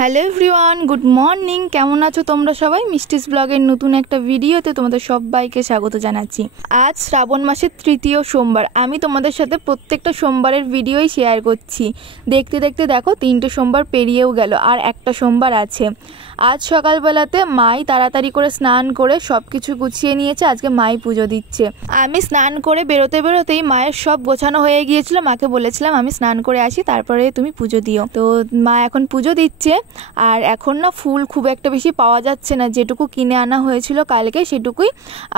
Hello everyone, good morning. কেমন আছো তোমরা সবাই? মিষ্টিস ব্লগের নতুন একটা ভিডিওতে তোমাদের সবাইকে স্বাগত জানাচ্ছি। আজ শ্রাবণ মাসের তৃতীয় সোমবার। আমি তোমাদের সাথে প্রত্যেকটা সোমবারের ভিডিওই শেয়ার করছি। দেখতে দেখতে দেখো 3টে সোমবার পেরিয়েও গেল, আর একটা সোমবার আছে। আজ সকালবেলাতে মাই তাড়াতাড়ি করে স্নান করে সব কিছু গুছিয়ে নিয়েছে। আজকে মাই পুজো দিচ্ছে। আমি স্নান করে বেরোতেই মায়ের সব গোছানো হয়ে গিয়েছিল। মাকে বলেছিলাম আমি স্নান করে আসি, তারপরে তুমি পুজো দিও। তো মা এখন পুজো দিচ্ছে। আর এখন না ফুল খুব একটা বেশি পাওয়া যাচ্ছে না, যেটুকু কিনে আনা হয়েছিল কালকে সেটুকুই।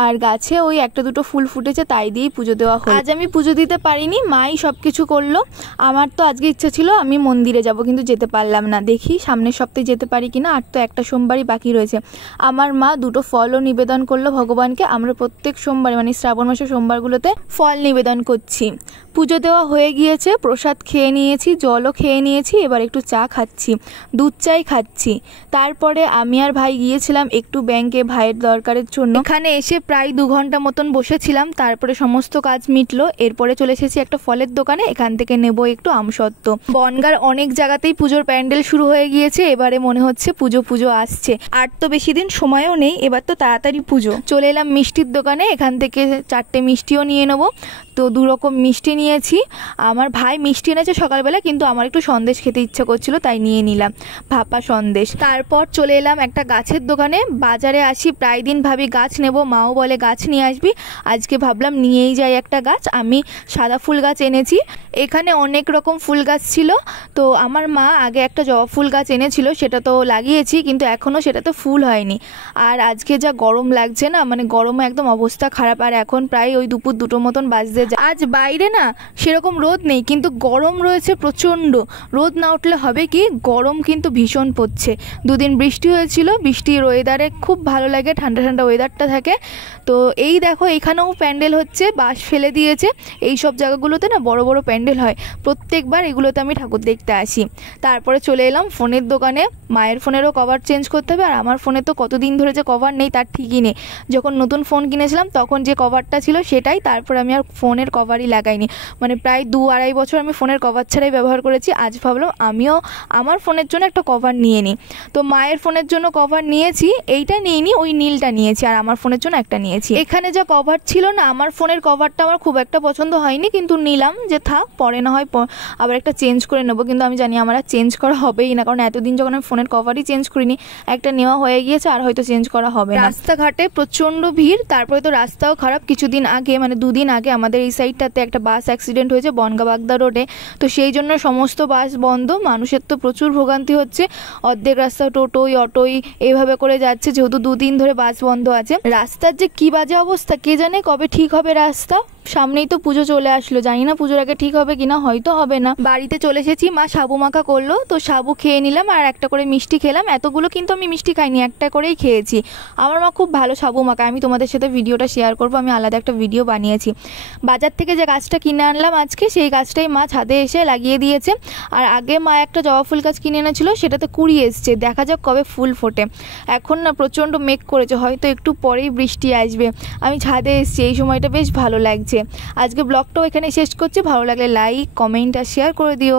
আর গাছে ওই একটা দুটো ফুল ফুটেছে, তাই দিয়েই পুজো দেওয়া হলো। আজ আমি পুজো দিতে পারিনি, মাই সব কিছু করলো। আমার তো আজকে ইচ্ছা ছিল আমি মন্দিরে যাব, কিন্তু যেতে পারলাম না। দেখি সামনের সপ্তাহে যেতে পারি কিনা। আর তো একটা সোমবারই বাকি রয়েছে। আমার মা দুটো ফলও নিবেদন করলো ভগবানকে। আমরা প্রত্যেক সোমবার মানে শ্রাবণ মাসের সোমবারগুলোতে ফল নিবেদন করছি। পুজো দেওয়া হয়ে গিয়েছে, প্রসাদ খেয়ে নিয়েছি, জলও খেয়ে নিয়েছি। এবার একটু চা খাচ্ছি, দুধ চাই খাচ্ছি। তারপরে আমি আর ভাই গিয়েছিলাম একটু ব্যাংকে ভাইয়ের দরকারের জন্য। এখানে এসে প্রায় 2 ঘন্টা মতন বসেছিলাম। তারপরে সমস্ত কাজ মিটলো। এরপরে চলে এসেছি একটা ফলের দোকানে, এখান থেকে নেব একটু আমসত্ত্ব। বনগাঁর অনেক জায়গাতেই পুজোর প্যান্ডেল শুরু হয়ে গিয়েছে। এবারে মনে হচ্ছে পুজো আসছে। আর তো বেশি দিন সময়ও নেই, এবার তো তাড়াতাড়ি পুজো। চলে এলাম মিষ্টির দোকানে, এখান থেকে 4টে মিষ্টিও নিয়ে নেবো। তো 2 রকম মিষ্টি নিয়েছি। আমার ভাই মিষ্টি এনেছে সকালবেলা, কিন্তু আমার একটু সন্দেশ খেতে ইচ্ছা করছিল, তাই নিয়ে নিলাম ভাপা সন্দেশ। তারপর চলে এলাম একটা গাছের দোকানে। বাজারে আসি প্রায় দিন, ভাবি গাছ নেব, মাও বলে গাছ নিয়ে আসবি। আজকে ভাবলাম নিয়েই যাই একটা গাছ। আমি সাদা ফুল গাছ এনেছি। এখানে অনেক রকম ফুল গাছ ছিল। তো আমার মা আগে একটা জবা ফুল গাছ এনেছিল, সেটা তো লাগিয়েছি, কিন্তু এখনও সেটাতে ফুল হয়নি। আর আজকে যা গরম লাগছে না, মানে গরমে একদম অবস্থা খারাপ। আর এখন প্রায় ওই দুপুর 2টো মতন বাজতে। আজ বাইরে না সেরকম রোদ নেই, কিন্তু গরম রয়েছে প্রচণ্ড। রোদ না উঠলে হবে কি, গরম কিন্তু ভীষণ পড়ছে। 2 দিন বৃষ্টি হয়েছিল, বৃষ্টির ওয়েদারে খুব ভালো লাগে, ঠান্ডা ঠান্ডা ওয়েদারটা থাকে। তো এই দেখো এখানেও প্যান্ডেল হচ্ছে, বাঁশ ফেলে দিয়েছে। এই সব জায়গাগুলোতে না বড় বড় প্যান্ডেল হয়, প্রত্যেকবার এগুলোতে আমি ঠাকুর দেখতে আসি। তারপরে চলে এলাম ফোনের দোকানে। মায়ের ফোনেরও কভার চেঞ্জ করতে হবে। আর আমার ফোনে তো কতদিন ধরে যে কভার নেই তার ঠিকই নেই। যখন নতুন ফোন কিনেছিলাম তখন যে কভারটা ছিল সেটাই, তারপর আমি আর ফোনের কভারই লাগাইনি। মানে প্রায় 2-2.5 বছর আমি ফোনের কভার ছাড়াই ব্যবহার করেছি। আজ ভাবলাম আমিও আমার ফোনের জন্য একটা কভার নিয়ে নিই। তো মায়ের ফোনের জন্য কভার নিয়েছি, এইটা নিইনি, ওই নীলটা নিয়েছি। আর আমার ফোনের জন্য একটা নিয়েছি। এখানে যা কভার ছিল না, আমার ফোনের কভারটা আমার খুব একটা পছন্দ হয়নি, কিন্তু নিলাম যে থাক, পরে না হয় আবার একটা চেঞ্জ করে নেবো। কিন্তু আমি জানি আমার আর চেঞ্জ করা হবেই না, কারণ এতদিন যখন আমি ফোনের কভারই চেঞ্জ করিনি, একটা নেওয়া হয়ে গিয়েছে, আর হয়তো চেঞ্জ করা হবে না। রাস্তাঘাটে প্রচণ্ড ভিড়। তারপরে তো রাস্তাও খারাপ। কিছুদিন আগে মানে 2 দিন আগে আমাদের এই সাইডটাতে একটা বাস অ্যাক্সিডেন্ট হয়েছে বনগাঁ বাগদা রোডে। তো সেই জন্য সমস্ত বাস বন্ধ। মানুষের তো প্রচুর ভোগান্তি হচ্ছে। অর্ধেক রাস্তা টোটোই অটোই এইভাবে করে যাচ্ছে, যেহেতু 2 দিন ধরে বাস বন্ধ আছে। রাস্তার যে কি বাজে অবস্থা, কে জানে কবে ঠিক হবে রাস্তা। সামনেই তো পুজো চলে আসলো, জানি না পুজোর আগে ঠিক হবে কিনা, হয়তো হবে না। বাড়িতে চলে এসেছি, মা সাবু মাখা করলো, তো সাবু খেয়ে নিলাম আর একটা করে মিষ্টি খেলাম। এতগুলো কিন্তু আমি মিষ্টি খাইনি, একটা করেই খেয়েছি। আমার মা খুব ভালো সাবু মাখা। আমি তোমাদের সাথে ভিডিওটা শেয়ার করবো, আমি আলাদা একটা ভিডিও বানিয়েছি। বাজার থেকে যে গাছটা কিনে আনলাম আজকে, সেই গাছটাই মা ছাদে এসে লাগিয়ে দিয়েছে। আর আগে মা একটা জবা ফুল গাছ কিনে এনেছিল, সেটাতে কুড়ি এসছে। দেখা যাক কবে ফুল ফোটে। এখন না প্রচণ্ড মেঘ করেছে, হয়তো একটু পরেই বৃষ্টি আসবে। আমি ছাদে এসেছি, এই সময়টা বেশ ভালো লাগছে। আজকে ব্লগটাও এখানে শেষ করছি। ভালো লাগলে লাইক, কমেন্ট আর শেয়ার করে দিও।